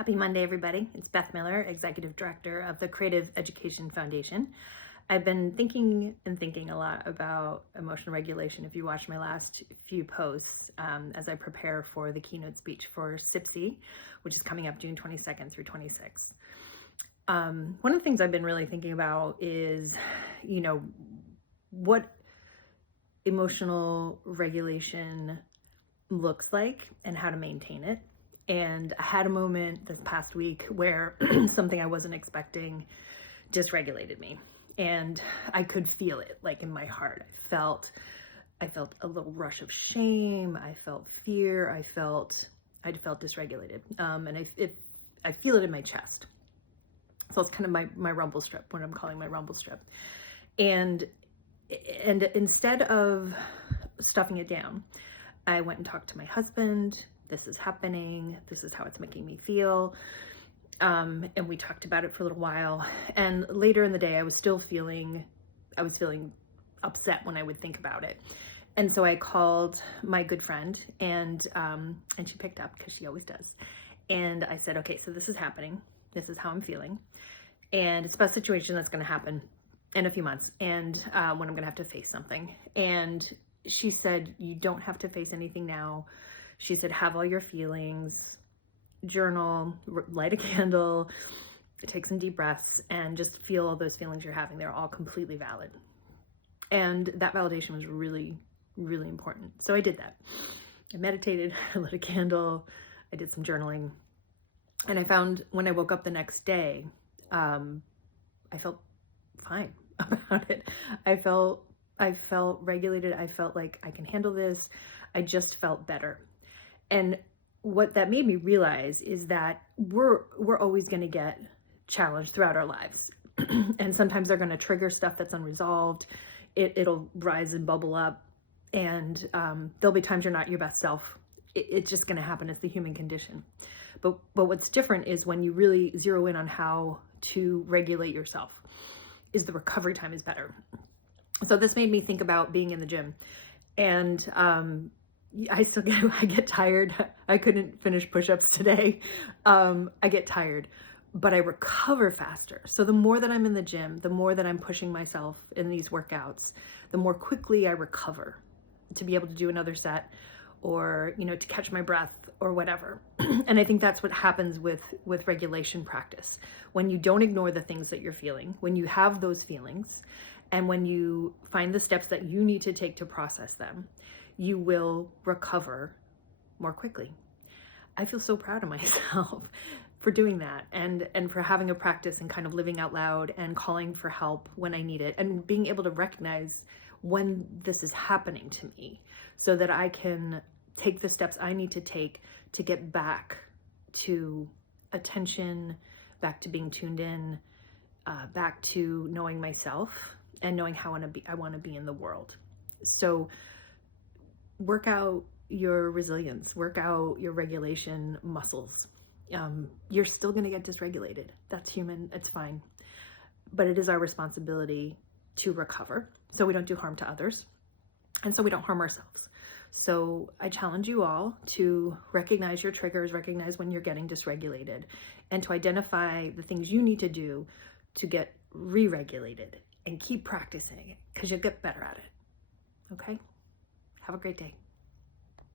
Happy Monday, everybody. It's Beth Miller, Executive Director of the Creative Education Foundation. I've been thinking a lot about emotional regulation. If you watch my last few posts, as I prepare for the keynote speech for SIPSI, which is coming up June 22nd through 26th. One of the things I've been really thinking about is, what emotional regulation looks like and how to maintain it. And I had a moment this past week where something I wasn't expecting dysregulated me. And I could feel it like in my heart. I felt a little rush of shame. I felt fear. I felt dysregulated. And I feel it in my chest. So it's kind of my rumble strip, what I'm calling my rumble strip. And instead of stuffing it down, I went and talked to my husband. This is happening. This is how it's making me feel. And we talked about it for a little while. And later in the day, I was feeling upset when I would think about it. And so I called my good friend, and she picked up because she always does. And I said, okay, so this is happening. This is how I'm feeling. And it's about a situation that's going to happen in a few months, and when I'm going to have to face something. And she said, you don't have to face anything now. She said, have all your feelings, journal, light a candle, take some deep breaths, and just feel all those feelings you're having. They're all completely valid. And that validation was really, really important. So I did that. I meditated, I lit a candle, I did some journaling. And I found when I woke up the next day, I felt fine about it. I felt regulated. I felt like I can handle this. I just felt better. And what that made me realize is that we're always going to get challenged throughout our lives. And sometimes they're going to trigger stuff that's unresolved. It'll rise and bubble up. And there'll be times you're not your best self. It's just going to happen. It's the human condition. But what's different is when you really zero in on how to regulate yourself, is the recovery time is better. So this made me think about being in the gym. And I get tired. I couldn't finish push-ups today. I get tired, but I recover faster. So the more that I'm in the gym, the more that I'm pushing myself in these workouts, the more quickly I recover to be able to do another set, or, to catch my breath or whatever. And I think that's what happens with regulation practice. When you don't ignore the things that you're feeling, when you have those feelings, and when you find the steps that you need to take to process them, you will recover more quickly. I feel so proud of myself for doing that, and for having a practice and kind of living out loud and calling for help when I need it, and being able to recognize when this is happening to me so that I can take the steps I need to take to get back to attention, back to being tuned in, back to knowing myself and knowing how I want to be in the world. So work out your resilience, work out your regulation muscles. You're still going to get dysregulated. That's human. It's fine. But it is our responsibility to recover so we don't do harm to others, and so we don't harm ourselves. So I challenge you all to recognize your triggers, recognize when you're getting dysregulated, and to identify the things you need to do to get re-regulated, and keep practicing it, because you'll get better at it. Okay? Have a great day.